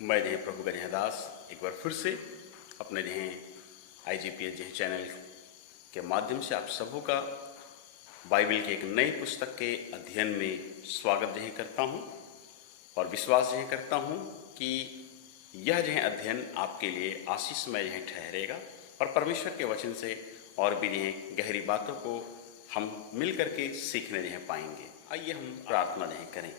मैं जो है प्रभु का जो दास एक बार फिर से अपने जो है IGPS जो चैनल के माध्यम से आप सबों का बाइबल के एक नई पुस्तक के अध्ययन में स्वागत जो है करता हूँ और विश्वास जो है करता हूँ कि यह जो है अध्ययन आपके लिए आशीषमय जो है ठहरेगा और परमेश्वर के वचन से और भी जो है गहरी बातों को हम मिल करके सीखने जो है पाएंगे। आइए हम प्रार्थना जो है करें।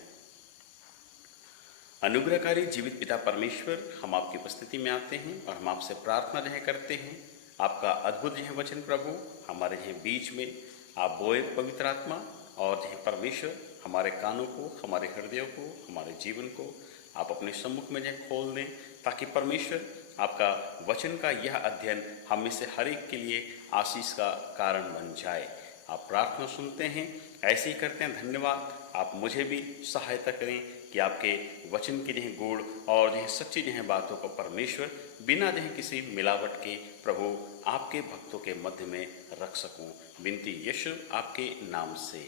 अनुग्रहकारी जीवित पिता परमेश्वर, हम आपकी उपस्थिति में आते हैं और हम आपसे प्रार्थना जो है करते हैं आपका अद्भुत जो है वचन प्रभु हमारे जो है बीच में आप बोए पवित्र आत्मा और जो है परमेश्वर हमारे कानों को, हमारे हृदयों को, हमारे जीवन को आप अपने सम्मुख में जो है खोल दें ताकि परमेश्वर आपका वचन का यह अध्ययन हम में से हर एक के लिए आशीष का कारण बन जाए। आप प्रार्थना सुनते हैं, ऐसे ही करते हैं। धन्यवाद। आप मुझे भी सहायता करें कि आपके वचन की जो है गुण और जो है सच्ची जो है बातों को परमेश्वर बिना जो है किसी मिलावट के प्रभु आपके भक्तों के मध्य में रख सकूं। विनती यीशु आपके नाम से,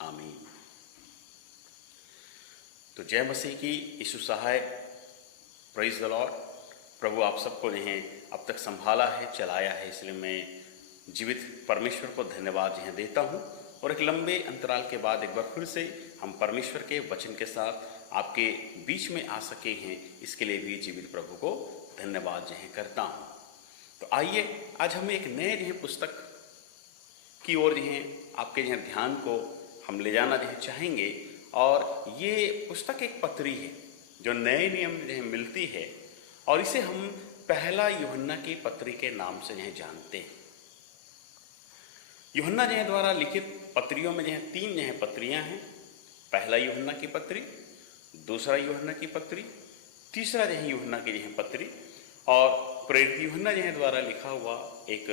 आमीन। तो जय मसीह की, यीशु सहाय, प्रेज द लॉर्ड। प्रभु आप सबको जो है अब तक संभाला है, चलाया है, इसलिए मैं जीवित परमेश्वर को धन्यवाद जो है देता हूँ। और एक लंबे अंतराल के बाद एक बार फिर से हम परमेश्वर के वचन के साथ आपके बीच में आ सके हैं, इसके लिए भी जीवित प्रभु को धन्यवाद जो है करता हूँ। तो आइए आज हम एक नए जो है पुस्तक की ओर जो है आपके जो है ध्यान को हम ले जाना जो है चाहेंगे। और ये पुस्तक एक पत्री है जो नए नियम जो है मिलती है और इसे हम पहला यूहन्ना की पत्री के नाम से जो है जानते हैं। यूहन्ना जो है द्वारा लिखित पत्रियों में जो है 3 जो है पत्रियां हैं। पहला यूहन्ना की पत्री, दूसरा यूहन्ना की पत्री, तीसरा जो है यूहन्ना की जो है पत्री। और प्रेरित यूहन्ना जो है द्वारा लिखा हुआ एक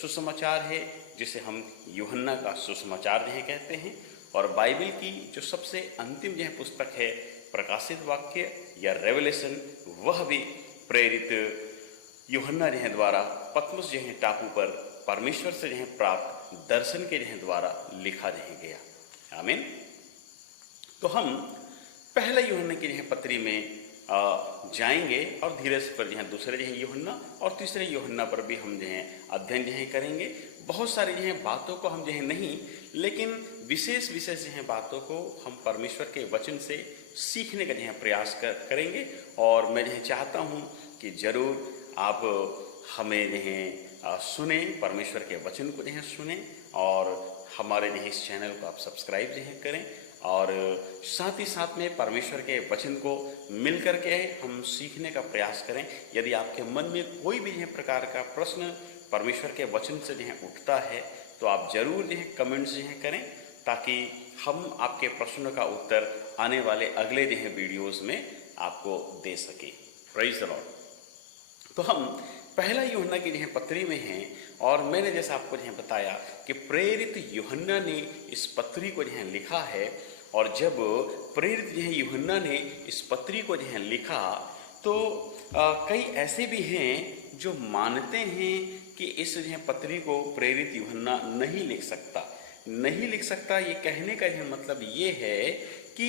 सुसमाचार है जिसे हम यूहन्ना का सुसमाचार जो है कहते हैं। और बाइबल की जो सबसे अंतिम जो है पुस्तक है प्रकाशित वाक्य या रेवलेशन, वह भी प्रेरित यूहन्ना जो है द्वारा पतमुस जो है टापू पर परमेश्वर से जो है प्राप्त दर्शन के जो है द्वारा लिखा जो है गया। आमीन। तो हम पहला यूहन्ना की जो है पत्री में जाएंगे और धीरे से फिर जो है दूसरे जो है यूहन्ना और तीसरे यूहन्ना पर भी हम जो है अध्ययन जो है करेंगे। बहुत सारी जो है बातों को हम जो है नहीं, लेकिन विशेष जो है बातों को हम परमेश्वर के वचन से सीखने का जो है प्रयास करेंगे। और मैं जो है चाहता हूँ कि जरूर आप हमें जो है सुने, परमेश्वर के वचन को जो है सुने और हमारे जो है इस चैनल को आप सब्सक्राइब जो है करें और साथ ही साथ में परमेश्वर के वचन को मिल करके हम सीखने का प्रयास करें। यदि आपके मन में कोई भी जो है प्रकार का प्रश्न परमेश्वर के वचन से जो है उठता है तो आप जरूर जो है कमेंट्स जो है करें ताकि हम आपके प्रश्नों का उत्तर आने वाले अगले जो है वीडियोस में आपको दे सके। Praise the Lord. तो हम पहला यूहन्ना की जो है पत्री में हैं और मैंने जैसा आपको जो है बताया कि प्रेरित यूहन्ना ने इस पत्री को जो है लिखा है। और जब प्रेरित जो है यूहन्ना ने इस पत्री को जो है लिखा तो कई ऐसे भी हैं जो मानते हैं कि इस जो है पत्री को प्रेरित यूहन्ना नहीं लिख सकता। ये कहने का जो मतलब ये है कि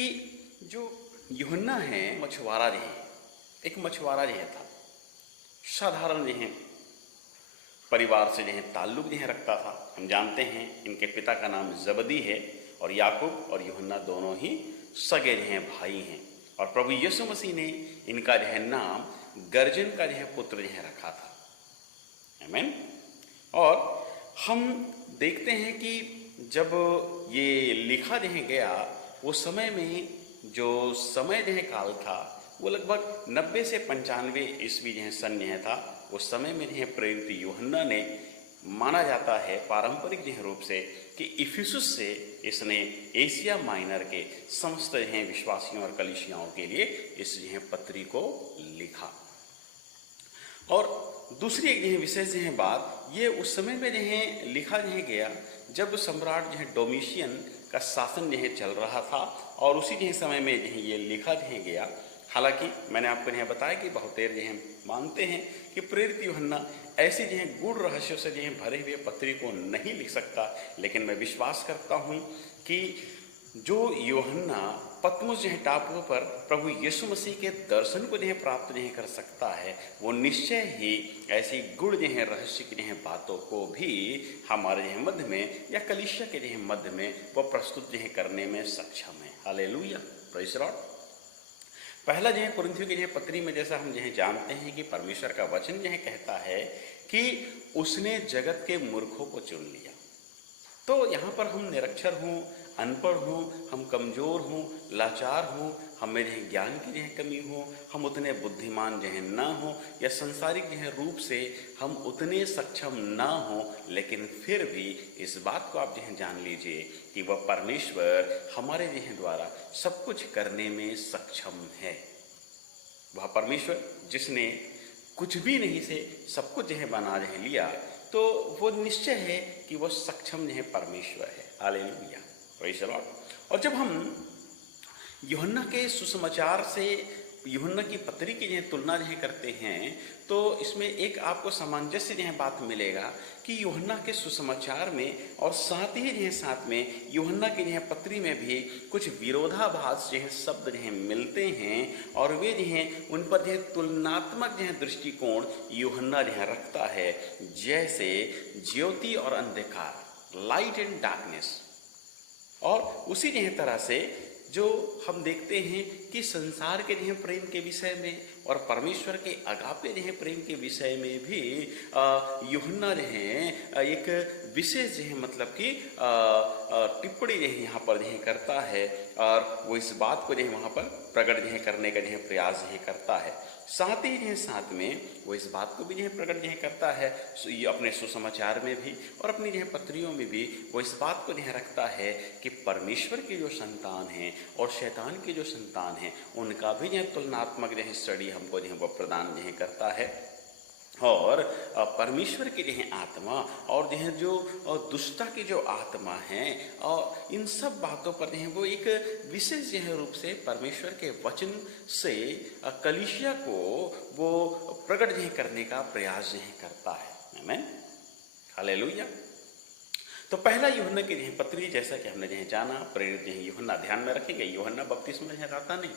जो यूहन्ना है मछुआरा जो है, एक मछुआरा जो है था, साधारण जो है परिवार से जो है ताल्लुक जो है रखता था। हम जानते हैं इनके पिता का नाम जबदी है और याकूब और यूहन्ना दोनों ही सगे जो हैं भाई हैं। और प्रभु यीशु मसीह ने इनका जो है नाम गर्जन का जो है पुत्र जो है रखा था। आमीन। और हम देखते हैं कि जब ये लिखा जो है गया वो समय में जो समय जो है काल था वो लगभग 90 से 95 ईस्वी जो है सन जो है था। उस समय में जो है प्रेरित यूहन्ना ने माना जाता है पारंपरिक जो है रूप से कि इफिसुस से इसने एशिया माइनर के समस्त जो है विश्वासियों और कलीसियाओं के लिए इस जो है पत्री को लिखा। और दूसरी एक जो है विशेष जो है बात ये उस समय में जो है लिखा जो है गया जब सम्राट जो है डोमिशियन का शासन जो है चल रहा था और उसी जो है समय में जो है ये लिखा जो है गया। हालांकि मैंने आपको यहाँ बताया कि बहुतेर जो है मानते हैं कि प्रेरित यूहन्ना ऐसे जो है गूढ़ रहस्यों से जो है भरे हुए पत्री को नहीं लिख सकता, लेकिन मैं विश्वास करता हूँ कि जो यूहन्ना पतमुस जो है टापू पर प्रभु यीशु मसीह के दर्शन को जो है प्राप्त नहीं कर सकता है, वो निश्चय ही ऐसी गुड़ जो है रहस्य की जो है बातों को भी हमारे जो है मध्य में या कलीसिया के जो है मध्य में वो प्रस्तुत जो है करने में सक्षम है। Hallelujah, praise the Lord. पहला जो है कुरिन्थियों की जो है पत्री में जैसा हम जो है जानते हैं कि परमेश्वर का वचन जो है कहता है कि उसने जगत के मूर्खों को चुन लिया। तो यहाँ पर हम निरक्षर हूँ, अनपढ़ हूँ, हम कमज़ोर हूँ, लाचार हूँ, हमें जो है ज्ञान की जो है कमी हो, हम उतने बुद्धिमान जो है ना हो, या संसारिक जो है रूप से हम उतने सक्षम ना हो, लेकिन फिर भी इस बात को आप जो है जान लीजिए कि वह परमेश्वर हमारे जो है द्वारा सब कुछ करने में सक्षम है। वह परमेश्वर जिसने कुछ भी नहीं से सब कुछ जो है बना जो है लिया, तो वो निश्चय है कि वो सक्षम जो है परमेश्वर है। Hallelujah, praise the Lord. और जब हम यूहन्ना के सुसमाचार से यूहन्ना की पत्री की जो है तुलना जो है करते हैं, तो इसमें एक आपको सामंजस्य जो है बात मिलेगा कि यूहन्ना के सुसमाचार में और साथ ही जो है साथ में यूहन्ना की जो है पत्री में भी कुछ विरोधाभास जो है शब्द जो है मिलते हैं, और वे जो है उन पर जो है तुलनात्मक जो है दृष्टिकोण यूहन्ना जो है रखता है, जैसे ज्योति और अंधकार, लाइट एंड डार्कनेस। और उसी जो है तरह से जो हम देखते हैं कि संसार के जो है प्रेम के विषय में और परमेश्वर के अगापे जो है प्रेम के विषय में भी यूहन्ना जो है एक विशेष जो है मतलब कि टिप्पणी जो है यहाँ पर जो है करता है, और वो इस बात को जो है वहाँ पर प्रकट जो है करने का जो है प्रयास जो है करता है। साथ ही जो है साथ में वो इस बात को भी जो है प्रकट जो है करता है अपने सुसमाचार में भी और अपनी जो है पत्रियों में भी वो इस बात को जो है रखता है कि परमेश्वर की जो संतान हैं और शैतान की जो संतान हैं उनका भी जो है तुलनात्मक जो है स्टडी हमको जो है वो प्रदान जो है करता है। और परमेश्वर की जो है आत्मा और जो है जो दुष्टता की जो आत्मा है, और इन सब बातों पर जो है वो एक विशेष जो है रूप से परमेश्वर के वचन से कलीसिया को वो प्रकट जो है करने का प्रयास जो है करता है। आमीन, हालेलुया। तो पहला यूहन्ना की जो है पत्री, जैसा कि हमने जो है जाना, प्रेरित जो है यूहन्ना, ध्यान में रखेंगे यूहन्ना बपतिस्मा जो है दाता नहीं,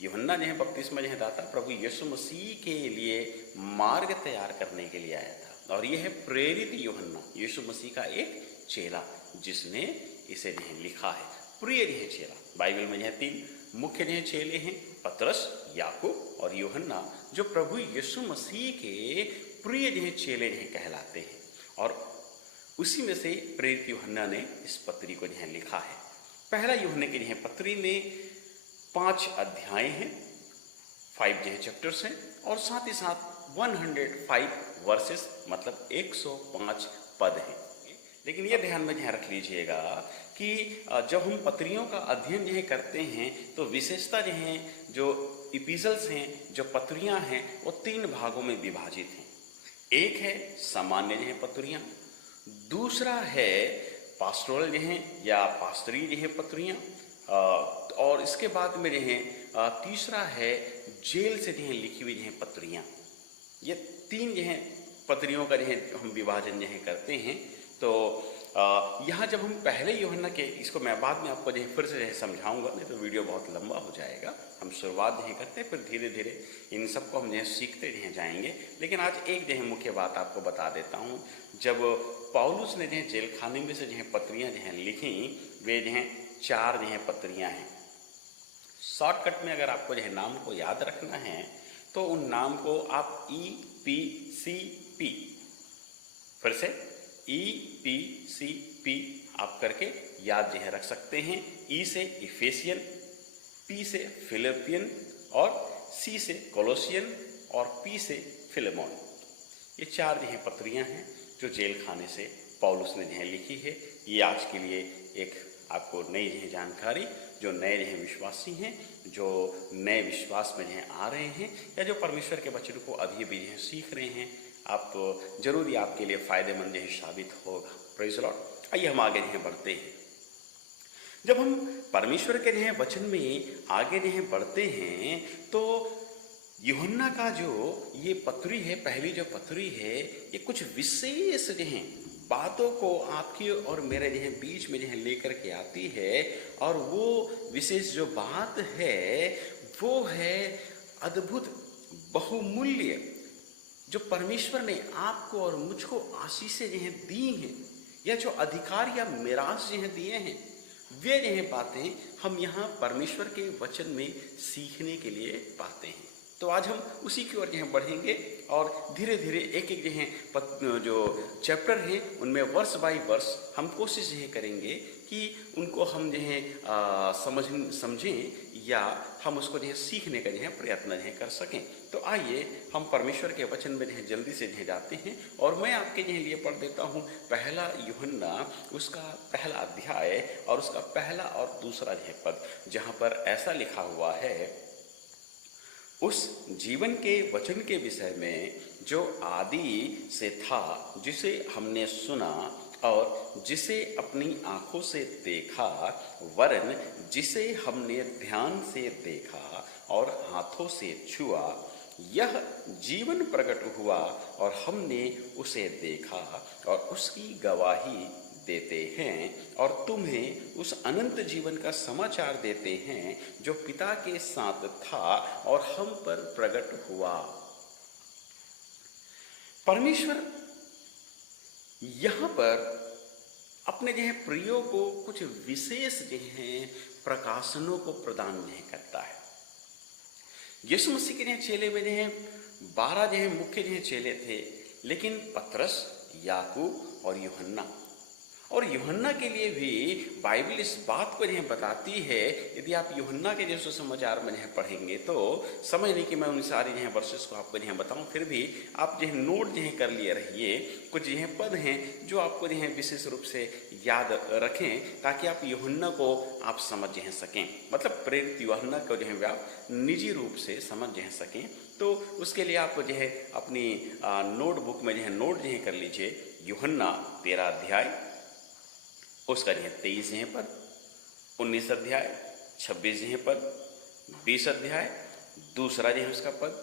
यूहन्ना जो है बपतिस्मा जो है दाता प्रभु यीशु मसीह के लिए मार्ग तैयार करने के लिए आया था, और यह है प्रेरित यूहन्ना, यीशु मसीह का एक चेला जिसने इसे जो है लिखा है, प्रिय जो है चेला। बाइबल में यह 3 मुख्य जो है चेले हैं, पतरस, याकूब और यूहन्ना, जो प्रभु यीशु मसीह के प्रिय जो है चेले जो है कहलाते हैं, और उसी में से प्रेरित यूहन्ना ने इस पत्री को जो है लिखा है। पहला यूहन्ना की जो है पत्री में 5 अध्याय हैं, 5 जो है चैप्टर्स हैं, और साथ ही साथ 105 वर्सेस मतलब 105 पद हैं। लेकिन ये ध्यान में ध्यान रख लीजिएगा कि जब हम पत्रियों का अध्ययन जो है करते हैं तो विशेषता जो है जो इपिसल्स हैं, जो पत्रियां हैं, वो 3 भागों में विभाजित हैं। एक है सामान्य जो है पत्रियां, दूसरा है पास्टोरल जो है या पास्तरी जो है पत्रियां, और इसके बाद में जो है तीसरा है जेल से जो है लिखी हुई जो है पत्रियां। ये 3 जो है पत्रियों का जो है हम विभाजन जो है करते हैं। तो यहाँ जब हम पहले यूहन्ना के, इसको मैं बाद में आपको जो है फिर से जो है समझाऊंगा, नहीं तो वीडियो बहुत लंबा हो जाएगा। हम शुरुआत जो है करते हैं, फिर धीरे धीरे इन सबको हम जो है सीखते जो है जाएंगे। लेकिन आज एक जो है मुख्य बात आपको बता देता हूँ। जब पौलुस ने जो है जेल खाने में से जो है पत्रियाँ जो है लिखी, वे जो है 4 जो है पत्रियाँ हैं। शॉर्टकट में अगर आपको जो है नाम को याद रखना है तो उन नाम को आप EPCP, फिर से EPCP आप करके याद जो है रख सकते हैं। E से इफेसियन, P से फिलिपियन, और C से कोलोसियन, और P से फिलेमोन। ये 4 जो है पत्रियाँ हैं जो जेल खाने से पौलुस ने जो है लिखी है। ये आज के लिए एक आपको नई जो है जानकारी, जो नए जो है विश्वासी हैं, जो नए विश्वास में जो है आ रहे हैं, या जो परमेश्वर के वचन को अभी भी जो है सीख रहे हैं, आप जरूर ये आपके लिए फ़ायदेमंद जो है साबित होगा। Praise the Lord. आइए हम आगे जो है बढ़ते हैं। जब हम परमेश्वर के जो है वचन में आगे जो है बढ़ते हैं तो यूहन्ना का जो ये पत्री है, पहली जो पत्री है, ये कुछ विशेष जो है बातों को आपके और मेरे जो है बीच में जो है लेकर के आती है, और वो विशेष जो बात है वो है अद्भुत बहुमूल्य जो परमेश्वर ने आपको और मुझको आशीषें जो हैं दी हैं, या जो अधिकार या मिरास जो हैं दिए हैं, वे जो हैं बातें हम यहाँ परमेश्वर के वचन में सीखने के लिए पाते हैं। तो आज हम उसी की ओर जो है बढ़ेंगे और धीरे धीरे एक एक जो है जो चैप्टर हैं उनमें वर्ष बाय वर्ष हम कोशिश ये करेंगे कि उनको हम जो है समझें या हम उसको जो है सीखने का जो है प्रयत्न जो है कर सकें। तो आइए हम परमेश्वर के वचन में जो है जल्दी से जो है जाते हैं, और मैं आपके जो है लिए पढ़ देता हूँ पहला यूहन्ना उसका पहला अध्याय और उसका पहला और दूसरा जो है पद, जहाँ पर ऐसा लिखा हुआ है, उस जीवन के वचन के विषय में जो आदि से था, जिसे हमने सुना और जिसे अपनी आंखों से देखा, वरन जिसे हमने ध्यान से देखा और हाथों से छुआ, यह जीवन प्रकट हुआ और हमने उसे देखा और उसकी गवाही देते हैं और तुम्हें उस अनंत जीवन का समाचार देते हैं जो पिता के साथ था और हम पर प्रकट हुआ। परमेश्वर यहाँ पर अपने जो है प्रियो को कुछ विशेष जो है प्रकाशनों को प्रदान नहीं करता है। यीशु मसीह के जो चेले में जो है 12 जो है मुख्य जो है चेले थे, लेकिन पतरस, याकूब और यूहन्ना, और यूहन्ना के लिए भी बाइबल इस बात को जो बताती है, यदि आप यूहन्ना के जैसे समाचार में जो पढ़ेंगे तो समझ नहीं कि मैं उन सारी जो वर्सेस को आपको जो बताऊं, फिर भी आप जो नोट जो कर लिए रहिए। कुछ जो पद हैं जो आपको जो विशेष रूप से याद रखें, ताकि आप यूहन्ना को आप समझ जो सकें, मतलब प्रेरित यूहन्ना को जो है आप निजी रूप से समझ जो सकें। तो उसके लिए आप जो है अपनी नोटबुक में जो है नोट जो कर लीजिए, यूहन्ना 13 अध्याय उसका जो है 23 है पद, 19 अध्याय 26 है पद, 20 अध्याय दूसरा जो है उसका पद,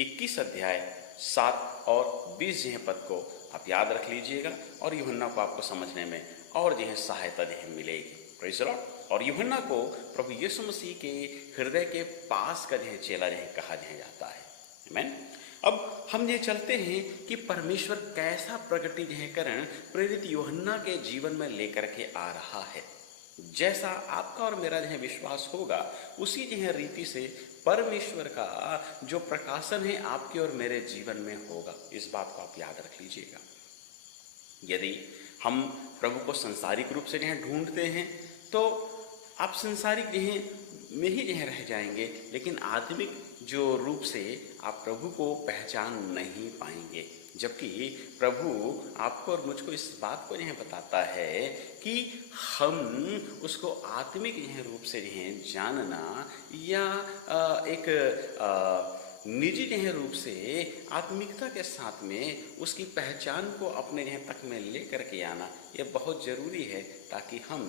21 अध्याय 7 और 20 जो है पद को आप याद रख लीजिएगा, और यूहन्ना को आपको समझने में और जो है सहायता जो है मिलेगी। Praise the Lord. और यूहन्ना को प्रभु यीशु मसीह के हृदय के पास का जो है चेला जो है कहा जाता है। आमीन। अब हम ये चलते हैं कि परमेश्वर कैसा प्रकटीकरण प्रेरित यूहन्ना के जीवन में लेकर के आ रहा है। जैसा आपका और मेरा जो है विश्वास होगा, उसी जो है रीति से परमेश्वर का जो प्रकाशन है आपके और मेरे जीवन में होगा। इस बात को आप याद रख लीजिएगा। यदि हम प्रभु को संसारिक रूप से जो है ढूंढते हैं तो आप संसारिक जो है में ही जो है रह जाएंगे, लेकिन आत्मिक जो रूप से आप प्रभु को पहचान नहीं पाएंगे। जबकि प्रभु आपको और मुझको इस बात को जो है बताता है कि हम उसको आत्मिक जो है रूप से जो है जानना या एक निजी जो है रूप से आत्मिकता के साथ में उसकी पहचान को अपने जो है तक में ले करके आना, यह बहुत ज़रूरी है, ताकि हम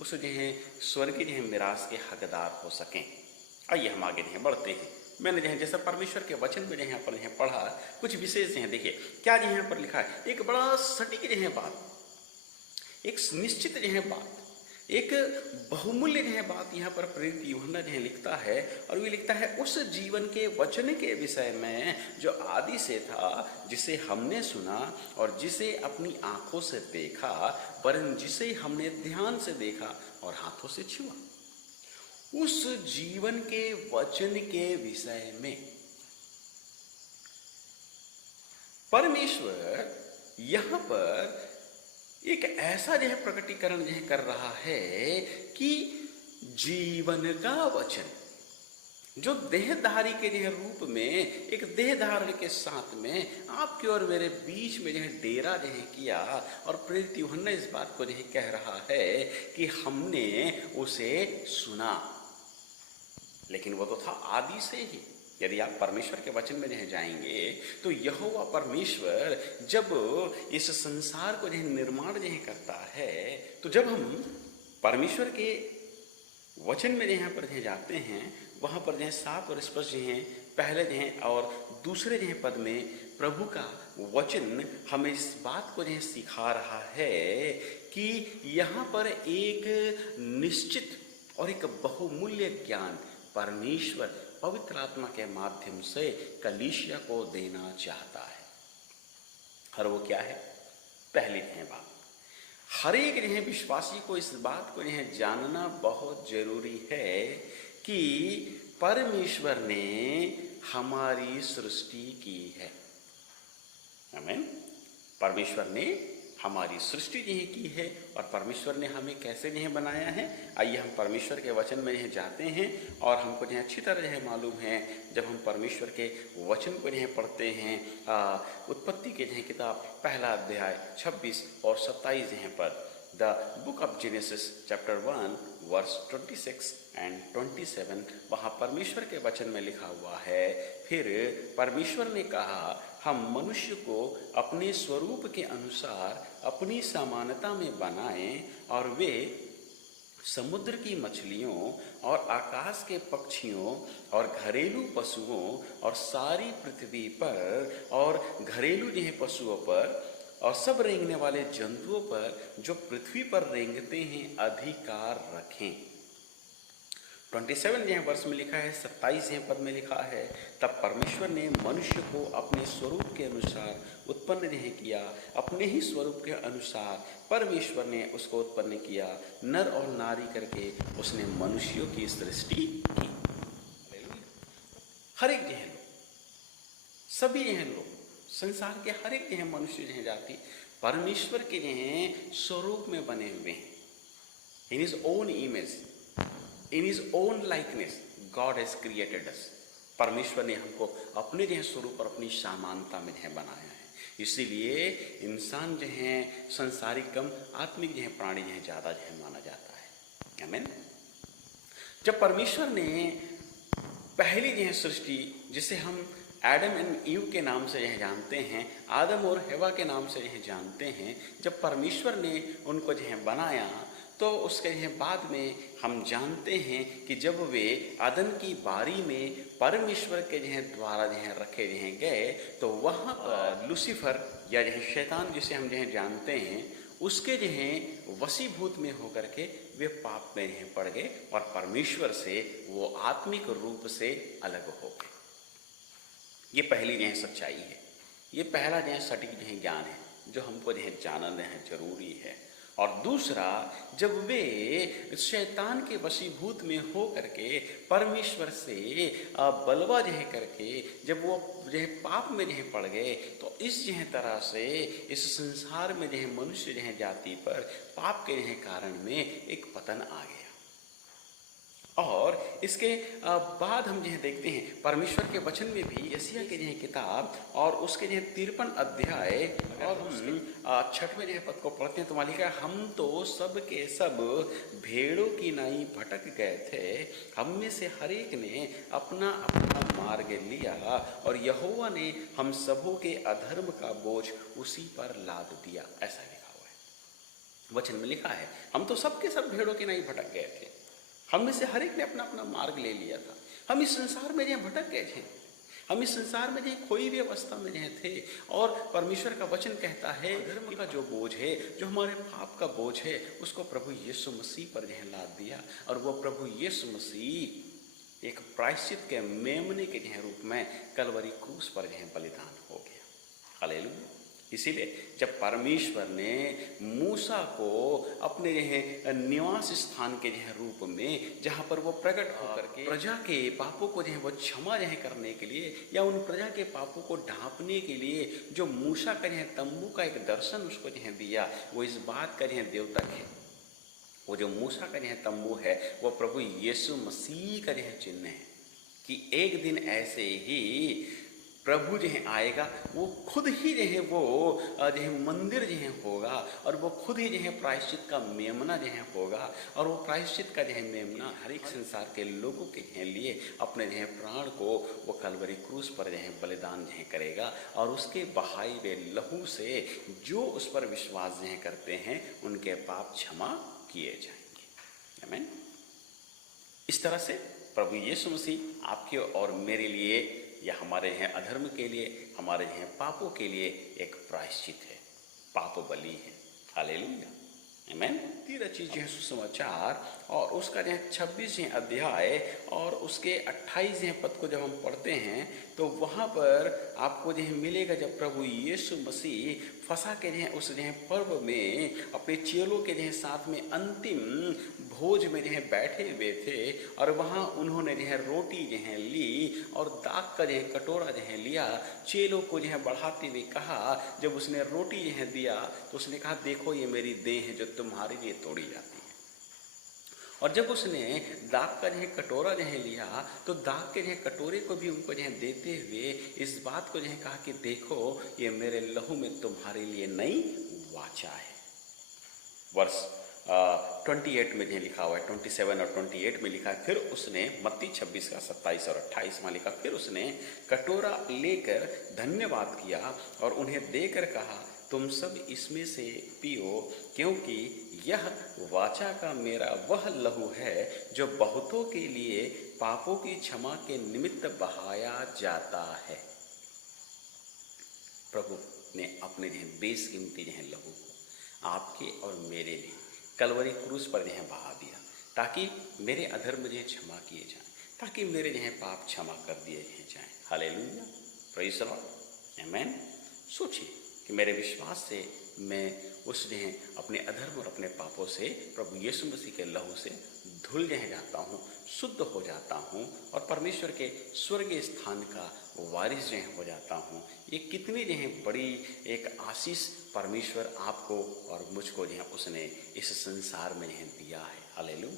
उस जो है स्वर्गीय जो है मिरास के हकदार हो सकें। आइए हम आगे जो है बढ़ते हैं। मैंने जो है जैसा परमेश्वर के वचन में यहाँ पर जो पढ़ा, कुछ विशेष जो है देखिए क्या जो यहाँ पर लिखा है। एक बड़ा सटीक जो है बात, एक निश्चित जो है बात, एक बहुमूल्य जो है बात यहाँ पर प्रेरित यूहन्ना जो है लिखता है, और वे लिखता है उस जीवन के वचन के विषय में जो आदि से था, जिसे हमने सुना और जिसे अपनी आंखों से देखा, वरन जिसे हमने ध्यान से देखा और हाथों से छुआ। उस जीवन के वचन के विषय में परमेश्वर यहाँ पर एक ऐसा जो है प्रकटीकरण जो है कर रहा है कि जीवन का वचन जो देहधारी के जो है रूप में एक देहधारी के साथ में आपके और मेरे बीच में जो है डेरा जो है किया, और प्रेरित यूहन्ना इस बात को जो है कह रहा है कि हमने उसे सुना, लेकिन वो तो था आदि से ही। यदि आप परमेश्वर के वचन में जो जाएंगे तो यहोवा परमेश्वर जब इस संसार को जो निर्माण जो करता है, तो जब हम परमेश्वर के वचन में यहाँ पर जाते हैं, वहाँ पर जो साफ और स्पष्ट जो है पहले जो है और दूसरे जो है पद में प्रभु का वचन हमें इस बात को जो है सिखा रहा है कि यहाँ पर एक निश्चित और एक बहुमूल्य ज्ञान परमेश्वर पवित्र आत्मा के माध्यम से कलीसिया को देना चाहता है। और वो क्या है? पहली है बात, हर एक जो है विश्वासी को इस बात को जो है जानना बहुत जरूरी है कि परमेश्वर ने हमारी सृष्टि की है। आमीन। परमेश्वर ने हमारी सृष्टि जो है की है और परमेश्वर ने हमें कैसे जो है बनाया है। आइए हम परमेश्वर के वचन में जो जाते हैं और हमको जो है अच्छी तरह जो है मालूम है, जब हम परमेश्वर के वचन को जो है पढ़ते हैं, उत्पत्ति के जो है किताब पहला अध्याय 26 और 27 जो है पद, the book of Genesis chapter 1 verse 26 and 27, वहाँ परमेश्वर के वचन में लिखा हुआ है, फिर परमेश्वर ने कहा हम मनुष्य को अपने स्वरूप के अनुसार अपनी समानता में बनाएं और वे समुद्र की मछलियों और आकाश के पक्षियों और घरेलू पशुओं और सारी पृथ्वी पर और घरेलू जो है पशुओं पर और सब रेंगने वाले जंतुओं पर जो पृथ्वी पर रेंगते हैं अधिकार रखें। 27 वर्ष में लिखा है, 27 पद में लिखा है, तब परमेश्वर ने मनुष्य को अपने स्वरूप के अनुसार उत्पन्न नहीं किया, अपने ही स्वरूप के अनुसार परमेश्वर ने उसको उत्पन्न किया, नर और नारी करके उसने मनुष्यों की सृष्टि की। हर एक जो लोग, सभी जो लोग, संसार के हर एक जो मनुष्य जो जाति परमेश्वर के जो स्वरूप में बने हुए हैं। In his own image, in his own likeness God has created us. परमेश्वर ने हमको अपने जो स्वरूप और अपनी समानता में जो बनाया है। इसीलिए इंसान जो है संसारिक कम, आत्मिक जो है प्राणी जो है ज़्यादा जो है माना जाता है। आमीन। जब परमेश्वर ने पहली जो है सृष्टि, जिसे हम एडम एंड ईव के नाम से यह जानते हैं, आदम और हेवा के नाम से यह जानते हैं, जब परमेश्वर ने उनको जो है बनाया तो उसके बाद में हम जानते हैं कि जब वे अदन की बारी में परमेश्वर के द्वारा रखे गए तो वहाँ पर लूसीफर या शैतान जिसे हम जानते हैं, उसके वशीभूत में होकर के वे पाप में पड़ गए और परमेश्वर से वो आत्मिक रूप से अलग हो गए। ये पहली सच्चाई है, ये पहला सटीक ज्ञान है जो हमको जानना जरूरी है। और दूसरा, जब वे शैतान के वशीभूत में हो करके परमेश्वर से बलवा करके जब वो पाप में पड़ गए तो इस तरह से इस संसार में मनुष्य जाति पर पाप के कारण में एक पतन आ गया। और इसके बाद हम देखते हैं परमेश्वर के वचन में भी यशायाह के किताब और उसके 53 अध्याय और हम 6वें पद को पढ़ते हैं तो मालिक है, हम तो सब के सब भेड़ों की नाई भटक गए थे, हम में से हर एक ने अपना अपना मार्ग लिया और यहोवा ने हम सबों के अधर्म का बोझ उसी पर लाद दिया। ऐसा लिखा हुआ है वचन में, लिखा है हम तो सब के सब भेड़ों की नाई भटक गए थे, हम में से हर एक ने अपना अपना मार्ग ले लिया था। हम इस संसार में भटक गए थे, हम इस संसार में खोई हुई अवस्था में थे। और परमेश्वर का वचन कहता है धर्म का जो बोझ है, जो हमारे पाप का बोझ है, उसको प्रभु यीशु मसीह पर लाद दिया और वो प्रभु यीशु मसीह एक प्रायश्चित के मेमने के रूप में कलवरी क्रूस पर बलिदान हो गया। हालेलुया। इसीलिए जब परमेश्वर ने मूसा को अपने निवास स्थान के रूप में, जहाँ पर वो प्रकट होकर के प्रजा के पापों को वो क्षमा करने के लिए या उन प्रजा के पापों को ढांपने के लिए जो मूसा का तंबू का एक दर्शन उसको दिया, वो इस बात का द्योतक है। वो जो मूसा का तंबू है वो प्रभु यीशु मसीह का चिन्ह है कि एक दिन ऐसे ही प्रभु आएगा, वो खुद ही वो मंदिर होगा और वो खुद ही प्रायश्चित का मेमना होगा और वो प्रायश्चित का मेमना हर एक संसार के लोगों के लिए अपने प्राण को वो कलवरी क्रूस पर बलिदान करेगा और उसके बहाए हुए लहू से जो उस पर विश्वास करते हैं उनके पाप क्षमा किए जाएंगे। आमीन। इस तरह से प्रभु यीशु मसीह आपके और मेरे लिए या हमारे यहाँ अधर्म के लिए, हमारे यहाँ पापों के लिए एक प्रायश्चित है, पाप बलि है। हालेलुया, आमीन। तीसरा चीज जो है सुसमाचार, और उसका जो है 26वें अध्याय और उसके 28वें पद को जब हम पढ़ते हैं तो वहाँ पर आपको जो है मिलेगा, जब प्रभु यीशु मसीह फसह के जो है उस जो है पर्व में अपने चेलों के जो है साथ में अंतिम भोज में जो है बैठे हुए थे, और वहाँ उन्होंने जो है रोटी जो है ली और दाख का जो है कटोरा जो है लिया, चेलों को जो है बढ़ाते हुए कहा, जब उसने रोटी जो है दिया तो उसने कहा, देखो ये मेरी देह है जो तुम्हारे लिए तोड़ी जाती है। और जब उसने दाख का जो है कटोरा जो है लिया तो दाख के जो है कटोरे को भी उनको जो है देते हुए इस बात को जो है कहा कि देखो ये मेरे लहू में तुम्हारे लिए नई वाचा है। वर्ष 28 में जो लिखा हुआ है, 27 और 28 में लिखा है, फिर उसने मत्ती 26 का 27 और 28 में लिखा, फिर उसने कटोरा लेकर धन्यवाद किया और उन्हें देकर कहा, तुम सब इसमें से पियो, क्योंकि यह वाचा का मेरा वह लहू है जो बहुतों के लिए पापों की क्षमा के निमित्त बहाया जाता है। प्रभु ने अपने जो बेसकीमती जो है लहू को आपके और मेरे लिए कलवरी क्रूस पर जो है बहा दिया, ताकि मेरे अधर्म जो है क्षमा किए जाएं, ताकि मेरे जो है पाप क्षमा कर दिए जाएं। हालेलुया, प्रेज़ द लॉर्ड, आमीन। सोचिए कि मेरे विश्वास से मैं उस जो है अपने अधर्म और अपने पापों से प्रभु यीशु मसीह के लहू से धुल रह जाता हूँ, शुद्ध हो जाता हूँ और परमेश्वर के स्वर्गीय स्थान का वारिस जो हो जाता हूँ। ये कितनी जो है बड़ी एक आशीष परमेश्वर आपको और मुझको जो है उसने इस संसार में जो दिया है। Hallelujah,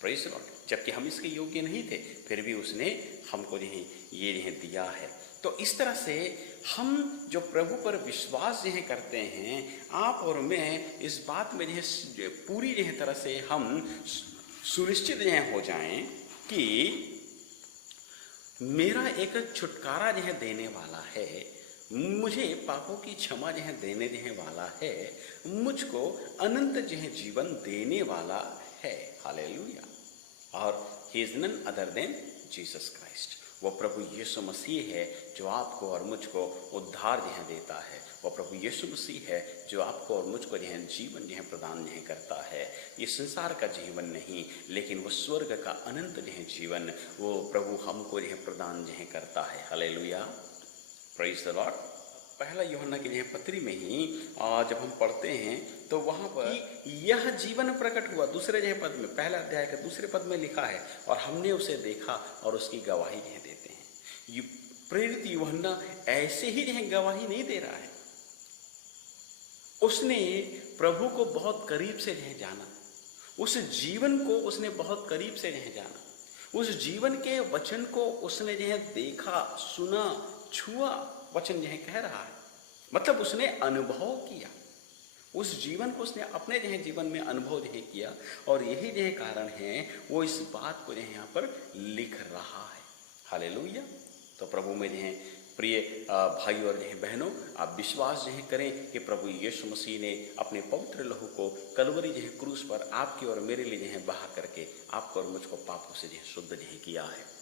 praise the Lord. जबकि हम इसके योग्य नहीं थे, फिर भी उसने हमको जो है ये जो है दिया है। तो इस तरह से हम जो प्रभु पर विश्वास जो है करते हैं, आप और मैं इस बात में जो है पूरी जो है तरह से हम सुनिश्चित जो है हो जाएं कि मेरा एक छुटकारा जो है देने वाला है, मुझे पापों की क्षमा जो है देने जो है वाला है, मुझको अनंत जो है जीवन देने वाला है। हालेलुया। और he is none other than Jesus Christ. वो प्रभु यीशु मसीह है जो आपको और मुझको उद्धार जो है देता है। वो प्रभु यीशु मसीह है जो आपको और मुझको जो है जीवन जो है प्रदान जो है करता है। ये संसार का जीवन नहीं, लेकिन वो स्वर्ग का अनंत जो है जीवन वो प्रभु हमको जो है प्रदान जो है करता है। Hallelujah, praise the Lord. पहला यूहन्ना की जो है पत्री में ही जब हम पढ़ते हैं तो वहाँ पर यह जीवन प्रकट हुआ, दूसरे जो है पद में, पहला अध्याय के दूसरे पद में लिखा है, और हमने उसे देखा और उसकी गवाही जो है देते हैं। प्रेरित यूहन्ना ऐसे ही जो है गवाही नहीं दे रहा है, उसने प्रभु को बहुत करीब से जो है जाना, उस जीवन को उसने बहुत करीब से जो है जाना, उस जीवन के वचन को उसने जो है देखा, सुना, छुआ। वचन जो है कह रहा है, मतलब उसने अनुभव किया, उस जीवन को उसने अपने जो है जीवन में अनुभव जो है किया, और यही जो है कारण है वो इस बात को जो है यहाँ पर लिख रहा है। हालेलुया। तो प्रभु में जो है प्रिय भाई और जो है बहनों, आप विश्वास जो है करें कि प्रभु यीशु मसीह ने अपने पवित्र लहू को कलवरी जो है क्रूस पर आपके और मेरे लिए जो है बहा करके आपको और मुझको पापों से जो है शुद्ध जो है किया है।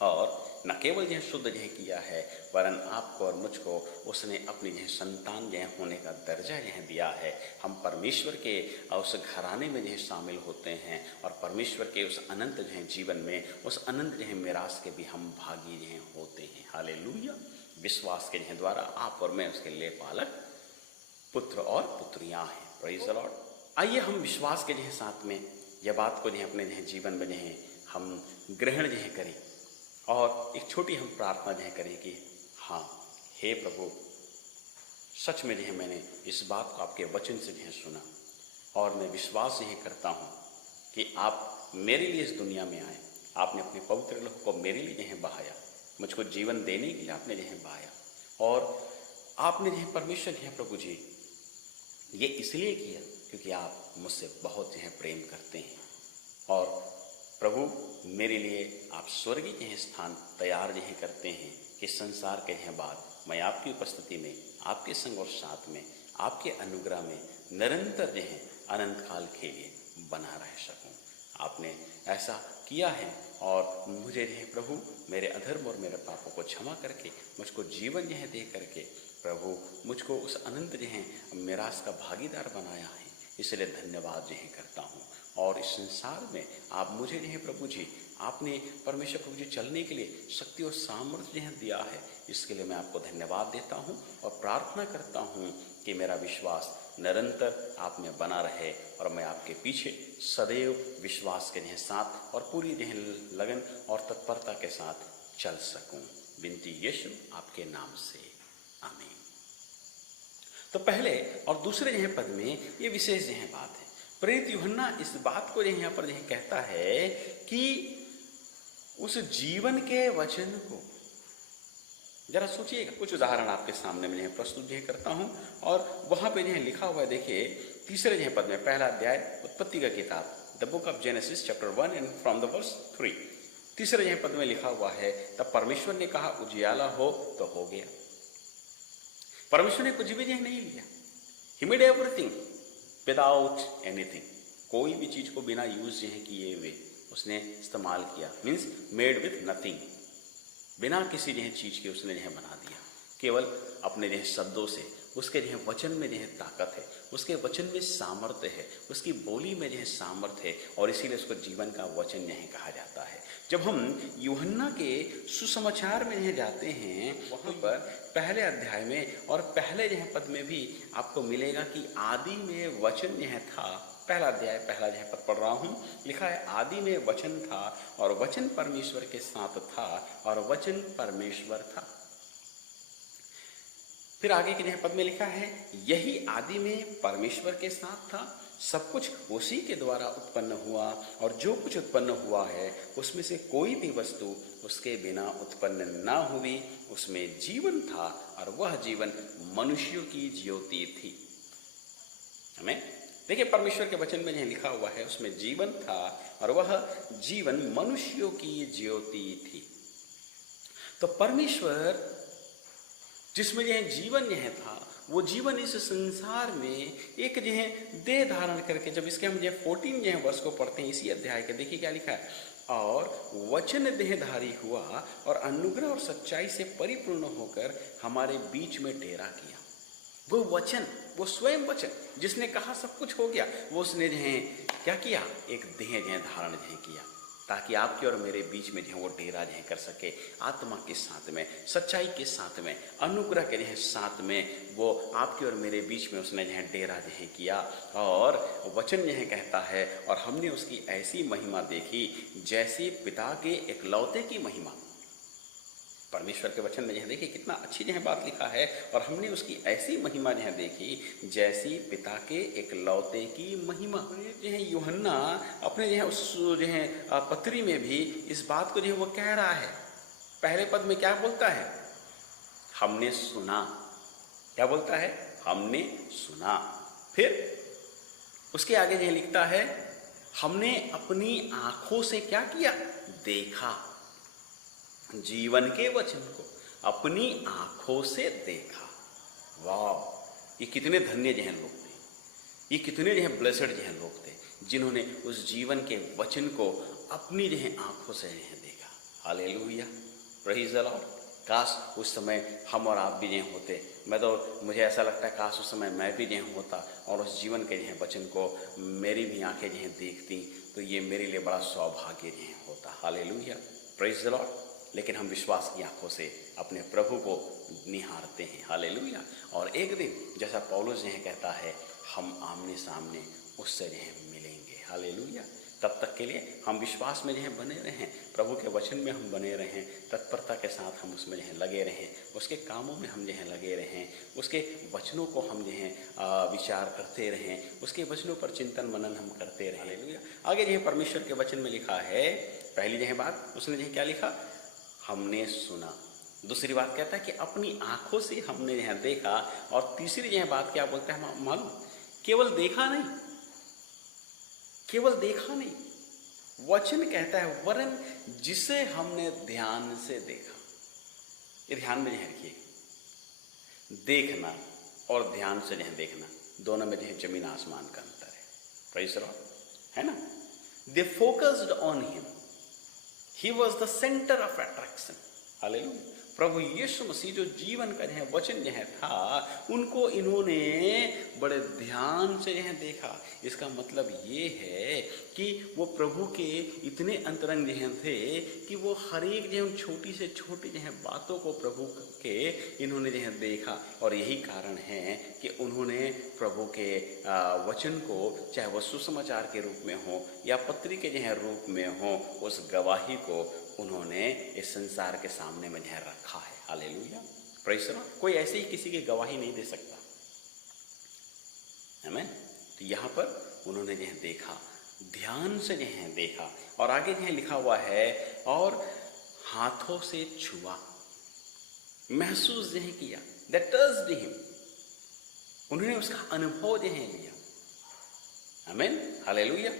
और न केवल जो है शुद्ध जो है किया है, वरन आपको और मुझको उसने अपनी जो है संतान जो है होने का दर्जा जो है दिया है। हम परमेश्वर के उस घराने में जो है शामिल होते हैं, और परमेश्वर के उस अनंत जो है जीवन में, उस अनंत जो है मिरास के भी हम भागी जो है होते हैं। हालेलुया। विश्वास के जो है द्वारा आप और मैं उसके लिए पालक पुत्र और पुत्रियाँ हैं। Praise the Lord. आइए हम विश्वास के जो है साथ में यह बात को जो है अपने जो है जीवन में जो है हम ग्रहण जो है करें, और एक छोटी हम प्रार्थना जो है करें कि हाँ, हे प्रभु, सच में जो है मैंने इस बात को आपके वचन से जो है सुना, और मैं विश्वास जो है करता हूँ कि आप मेरे लिए इस दुनिया में आए, आपने अपने पवित्र लहू को मेरे लिए जो है बहाया, मुझको जीवन देने के लिए आपने जो है बहाया, और आपने जो है परमेश्वर जो है प्रभु जी ये इसलिए किया क्योंकि आप मुझसे बहुत जो है प्रेम करते हैं, और प्रभु मेरे लिए आप स्वर्गीय के स्थान तैयार जो है करते हैं कि संसार के हैं बाद मैं आपकी उपस्थिति में, आपके संग और साथ में, आपके अनुग्रह में निरंतर जो है अनंत काल के लिए बना रह सकूं। आपने ऐसा किया है और मुझे जो है प्रभु मेरे अधर्म और मेरे पापों को क्षमा करके मुझको जीवन जो है दे करके प्रभु मुझको उस अनंत जो है मिरास का भागीदार बनाया है, इसलिए धन्यवाद जो है करता हूँ। और इस संसार में आप मुझे जो है प्रभु जी आपने परमेश्वर प्रभु जी चलने के लिए शक्ति और सामर्थ्य जो है दिया है, इसके लिए मैं आपको धन्यवाद देता हूँ और प्रार्थना करता हूँ कि मेरा विश्वास निरंतर आप में बना रहे और मैं आपके पीछे सदैव विश्वास के साथ और पूरी लगन और तत्परता के साथ चल सकूं। विनती यीशु आपके नाम से, आमीन। तो पहले और दूसरे पद में ये विशेष बात है। प्रेरित यूहन्ना इस बात को यहाँ पर कहता है कि उस जीवन के वचन को जरा सोचिएगा। कुछ उदाहरण आपके सामने में प्रस्तुत करता हूँ और वहाँ पे लिखा हुआ है, देखिए तीसरे पद में, पहला अध्याय उत्पत्ति का किताब, the book of Genesis chapter 1 and from the verse 3, तीसरे पद में लिखा हुआ है, तब परमेश्वर ने कहा उजियाला हो तो हो गया। परमेश्वर ने कुछ भी नहीं लिया, he made everything without anything, कोई भी चीज को बिना यूज किए हुए उसने इस्तेमाल किया, मीन्स मेड विथ नथिंग, बिना किसी चीज के उसने बना दिया, केवल अपने शब्दों से। उसके वचन में ताकत है, उसके वचन में सामर्थ्य है, उसकी बोली में सामर्थ्य है और इसीलिए उसको जीवन का वचन कहा जाता है। जब हम यूहन्ना के सुसमाचार में जाते हैं, वहाँ पर पहले अध्याय में और पहले पद में भी आपको मिलेगा कि आदि में वचन था। पहला अध्याय पहला पद पढ़ रहा हूँ, लिखा है आदि में वचन था और वचन परमेश्वर के साथ था और वचन परमेश्वर था। फिर आगे के पद में लिखा है यही आदि में परमेश्वर के साथ था, सब कुछ उसी के द्वारा उत्पन्न हुआ और जो कुछ उत्पन्न हुआ है उसमें से कोई भी वस्तु उसके बिना उत्पन्न ना हुई। उसमें जीवन था और वह जीवन मनुष्यों की ज्योति थी। हमें देखिए परमेश्वर के वचन में लिखा हुआ है उसमें जीवन था और वह जीवन मनुष्यों की ज्योति थी। तो परमेश्वर जिसमें जीवन था, वो जीवन इस संसार में एक देह धारण करके, जब इसके हम 14 वर्ष को पढ़ते हैं इसी अध्याय के, देखिए क्या लिखा है, और वचन देहधारी हुआ और अनुग्रह और सच्चाई से परिपूर्ण होकर हमारे बीच में डेरा किया। वो वचन, वो स्वयं वचन जिसने कहा सब कुछ हो गया, वो उसने क्या किया, एक देह धारण किया ताकि आपके और मेरे बीच में वो डेरा कर सके, आत्मा के साथ में, सच्चाई के साथ में, अनुग्रह के साथ में वो आपके और मेरे बीच में उसने डेरा किया। और वचन कहता है और हमने उसकी ऐसी महिमा देखी जैसी पिता के एकलौते की महिमा। परमेश्वर के वचन में देखिए कितना अच्छी बात लिखा है, और हमने उसकी ऐसी महिमा देखी जैसी पिता के एकलौते की महिमा। यूहन्ना अपने उस पत्री में भी इस बात को वो कह रहा है। पहले पद में क्या बोलता है, हमने सुना। क्या बोलता है, हमने सुना। फिर उसके आगे लिखता है हमने अपनी आंखों से क्या किया, देखा। जीवन के वचन को अपनी आंखों से देखा। वाह, ये कितने धन्य लोग थे, ये कितने ब्लेसड लोग थे जिन्होंने उस जीवन के वचन को अपनी आंखों से देखा। Hallelujah, praise the Lord. काश उस समय हम और आप भी होते। मुझे ऐसा लगता है काश उस समय मैं भी होता और उस जीवन के वचन को मेरी भी आंखें देखती, तो ये मेरे लिए बड़ा सौभाग्य होता। Hallelujah, praise the Lord. लेकिन हम विश्वास की आंखों से अपने प्रभु को निहारते हैं। हालेलुया। और एक दिन जैसा पौलुस कहता है, हम आमने सामने उससे मिलेंगे। हालेलुया। तब तक के लिए हम विश्वास में बने रहें, प्रभु के वचन में हम बने रहें, तत्परता के साथ हम उसमें लगे रहें, उसके कामों में हम लगे रहें, उसके वचनों को हम विचार करते रहें, उसके वचनों पर चिंतन मनन हम करते रहें। हालेलुया। आगे परमेश्वर के वचन में लिखा है, पहली बात उसने क्या लिखा, हमने सुना। दूसरी बात कहता है कि अपनी आंखों से हमने देखा। और तीसरी बात क्या बोलता है मालूम, केवल देखा नहीं, केवल देखा नहीं, वचन कहता है वरन जिसे हमने ध्यान से देखा। ये ध्यान में रखिए, देखना और ध्यान से देखना दोनों में जमीन आसमान का अंतर है। प्रेज़ द लॉर्ड, है ना। They focused on him. He was the center of attraction. Hallelujah. प्रभु यीशु मसीह जो जीवन का जो वचन जो था, उनको इन्होंने बड़े ध्यान से जो देखा। इसका मतलब ये है कि वो प्रभु के इतने अंतरंग जो थे कि वो हर एक जो छोटी से छोटी जो बातों को प्रभु के इन्होंने जो देखा। और यही कारण है कि उन्होंने प्रभु के वचन को, चाहे वो सुसमाचार के रूप में हो या पत्री के जो रूप में हो, उस गवाही को उन्होंने इस संसार के सामने में जो रखा है। Hallelujah, praise the Lord. कोई ऐसे ही किसी की गवाही नहीं दे सकता, आमीन। तो यहाँ पर उन्होंने जो देखा, ध्यान से जो देखा, और आगे जो लिखा हुआ है, और हाथों से छुआ, महसूस जो किया, दैट टच्ड हिम, उन्होंने उसका अनुभव जो लिया, आमीन, हालेलुया।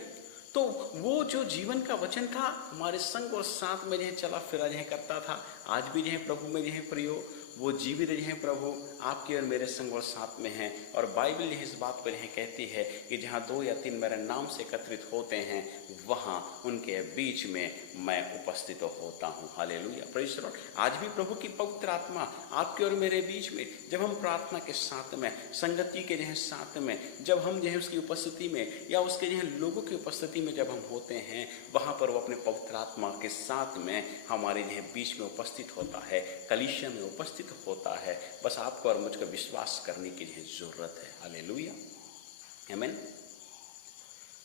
तो वो जो जीवन का वचन था हमारे संग और साथ में जो चला फिरा जो करता था, आज भी जो प्रभु में जो प्रयोग, वो जीवित जो प्रभु आपके और मेरे संग और साथ में हैं। और बाइबल जो इस बात पर कहती है कि जहाँ 2 या 3 मेरे नाम से एकत्रित होते हैं, वहाँ उनके बीच में मैं उपस्थित होता हूँ। Hallelujah, praise the Lord. आज भी प्रभु की पवित्र आत्मा आपके और मेरे बीच में, जब हम प्रार्थना के साथ में, संगति के जो साथ में, जब हम जो उसकी उपस्थिति में या उसके जो लोगों की उपस्थिति में जब हम होते हैं, वहाँ पर वो अपने पवित्र आत्मा के साथ में हमारे जो बीच में उपस्थित होता है, कलीसिया में उपस्थित होता है। बस आपको और मुझको विश्वास करने की जरूरत है। हालेलुया, आमीन।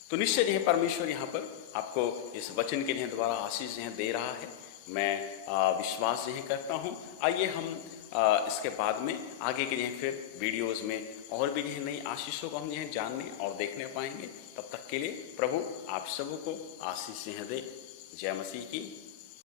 तो निश्चय जो परमेश्वर यहाँ पर आपको इस वचन के द्वारा आशीष दे रहा है, मैं विश्वास जो करता हूँ। आइए हम इसके बाद में आगे के फिर वीडियोस में और भी नई आशीषों को हम जानने और देखने पाएंगे। तब तक के लिए प्रभु आप सबों को आशीष दे। जय मसीह की।